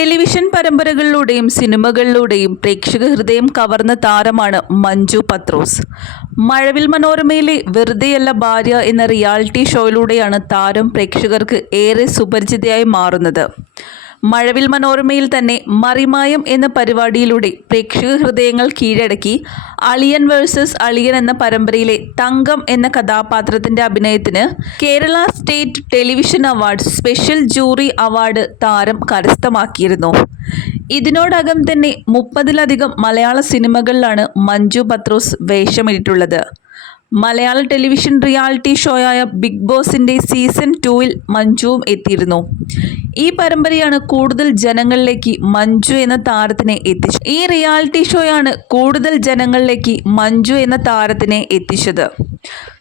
Television പരമ്പരകളിലൂടെയും സിനിമകളിലൂടെയും പ്രേക്ഷക ഹൃദയം കവർന്ന താരമാണ് മഞ്ജു പത്രോസ്. മഴവിൽ മനോരമയിലെ വെറുതെയല്ല ഭാര്യ എന്ന റിയാലിറ്റി ഷോയിലൂടെയാണ് താരം പ്രേക്ഷകർക്ക് ഏറെ സുപരിചിതയായി മാറുന്നത്. മഴവിൽ മനോരമയിൽ തന്നെ മറിമായം എന്ന പരിപാടിയിലൂടെ പ്രേക്ഷക ഹൃദയങ്ങൾ കീഴടക്കി അളിയൻ വേഴ്സസ് അളിയൻ എന്ന പരമ്പരയിലെ തങ്കം എന്ന കഥാപാത്രത്തിന്റെ അഭിനയത്തിന് Kerala state television award special jury award താരം കരസ്ഥമാക്കിയിരുന്നു. ഇതിനോടകം തന്നെ മുപ്പതിലധികം മലയാള സിനിമകളിലാണ് മഞ്ജു പത്രോസ് വേഷമിട്ടിട്ടുള്ളത്. മലയാള ടെലിവിഷൻ റിയാലിറ്റി ഷോയായ ബിഗ് ബോസിന്റെ സീസൺ ടൂവിൽ മഞ്ജുവും എത്തിയിരുന്നു. ഈ പരമ്പരയാണ് കൂടുതൽ ജനങ്ങളിലേക്ക് മഞ്ജു എന്ന താരത്തിനെ എത്തിച്ചത്. ഈ റിയാലിറ്റി ഷോയാണ് കൂടുതൽ ജനങ്ങളിലേക്ക് മഞ്ജു എന്ന താരത്തിനെ എത്തിച്ചത്.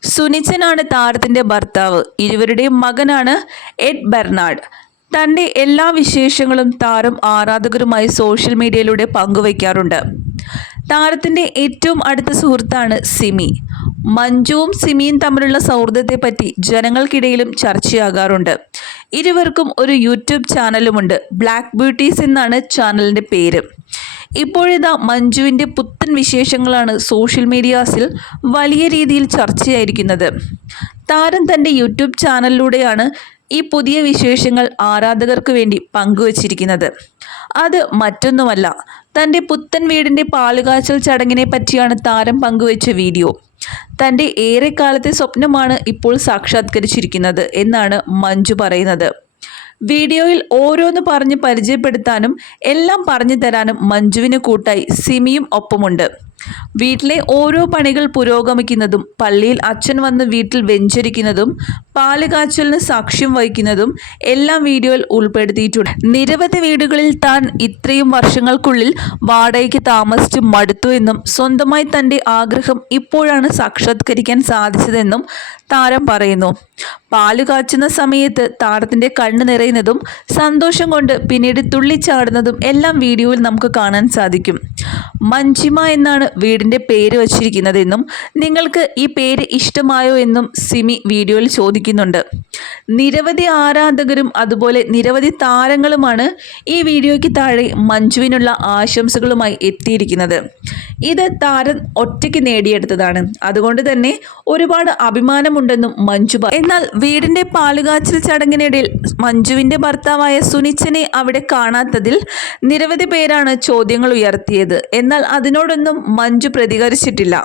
സുനിച്ചനാണ് താരത്തിന്റെ ഭർത്താവ്. ഇരുവരുടെയും മകനാണ് എഡ് ബെർണാഡ്. തന്റെ എല്ലാ വിശേഷങ്ങളും താരം ആരാധകരുമായി സോഷ്യൽ മീഡിയയിലൂടെ പങ്കുവയ്ക്കാറുണ്ട്. താരത്തിന്റെ ഏറ്റവും അടുത്ത സുഹൃത്താണ് സിമി. മഞ്ജുവും സിമിയും തമ്മിലുള്ള സൗഹൃദത്തെപ്പറ്റി ജനങ്ങൾക്കിടയിലും ചർച്ചയാകാറുണ്ട്. ഇരുവർക്കും ഒരു യൂട്യൂബ് ചാനലുമുണ്ട്. ബ്ലാക്ക് ബ്യൂട്ടീസ് എന്നാണ് ചാനലിന്റെ പേര്. ഇപ്പോഴിതാ മഞ്ജുവിന്റെ പുത്തൻ വിശേഷങ്ങളാണ് സോഷ്യൽ മീഡിയാസിൽ വലിയ രീതിയിൽ ചർച്ചയായിരിക്കുന്നത്. താരം തന്റെ യൂട്യൂബ് ചാനലിലൂടെയാണ് ഈ പുതിയ വിശേഷങ്ങൾ ആരാധകർക്ക് വേണ്ടി പങ്കുവച്ചിരിക്കുന്നത്. അത് മറ്റൊന്നുമല്ല തന്റെ പുത്തൻ വീടിന്റെ പാലുകാച്ചൽ ചടങ്ങിനെ പറ്റിയാണ് താരം പങ്കുവച്ച വീഡിയോ. തന്റെ ഏറെക്കാലത്തെ സ്വപ്നമാണ് ഇപ്പോൾ സാക്ഷാത്കരിച്ചിരിക്കുന്നത് എന്നാണ് മഞ്ജു പറയുന്നത്. വീഡിയോയിൽ ഓരോന്ന് പറഞ്ഞ് പരിചയപ്പെടുത്താനും എല്ലാം പറഞ്ഞു തരാനും മഞ്ജുവിന് കൂട്ടായി സിമിയും ഒപ്പമുണ്ട്. വീട്ടിലെ ഓരോ പണികൾ പുരോഗമിക്കുന്നതും പള്ളിയിൽ അച്ഛൻ വന്ന് വീട്ടിൽ വെഞ്ചരിക്കുന്നതും പാൽ കാച്ചലിന് സാക്ഷ്യം വഹിക്കുന്നതും എല്ലാം വീഡിയോയിൽ ഉൾപ്പെടുത്തിയിട്ടുണ്ട്. നിരവധി വീടുകളിൽ താൻ ഇത്രയും വർഷങ്ങൾക്കുള്ളിൽ വാടകയ്ക്ക് താമസിച്ച് മടുത്തു എന്നും സ്വന്തമായി തന്റെ ആഗ്രഹം ഇപ്പോഴാണ് സാക്ഷാത്കരിക്കാൻ സാധിച്ചതെന്നും താരം പറയുന്നു. പാൽ കാച്ചുന്ന സമയത്ത് താരത്തിന്റെ കണ്ണ് നിറയുന്നതും സന്തോഷം കൊണ്ട് പിന്നീട് തുള്ളിച്ചാടുന്നതും എല്ലാം വീഡിയോയിൽ നമുക്ക് കാണാൻ സാധിക്കും. മഞ്ജിമ എന്നാണ് വീടിന്റെ പേര് വച്ചിരിക്കുന്നതെന്നും നിങ്ങൾക്ക് ഈ പേര് ഇഷ്ടമായോ എന്നും സിമി വീഡിയോയിൽ ചോദിക്കുന്നുണ്ട്. നിരവധി ആരാധകരും അതുപോലെ നിരവധി താരങ്ങളുമാണ് ഈ വീഡിയോയ്ക്ക് താഴെ മഞ്ജുവിനുള്ള ആശംസകളുമായി എത്തിയിരിക്കുന്നത്. ഇത് താരം ഒറ്റയ്ക്ക് നേടിയെടുത്തതാണ്. അതുകൊണ്ട് തന്നെ ഒരുപാട് അഭിമാനമുണ്ടെന്നും മഞ്ജു എന്നാൽ വീടിന്റെ പാലുകാച്ചൽ ചടങ്ങിനിടയിൽ മഞ്ജുവിന്റെ ഭർത്താവായ സുനിച്ചനെ അവിടെ കാണാത്തതിൽ നിരവധി പേരാണ് ചോദ്യങ്ങൾ ഉയർത്തിയത്. എന്നാൽ അതിനോടൊന്നും മഞ്ജു പ്രതികരിച്ചിട്ടില്ല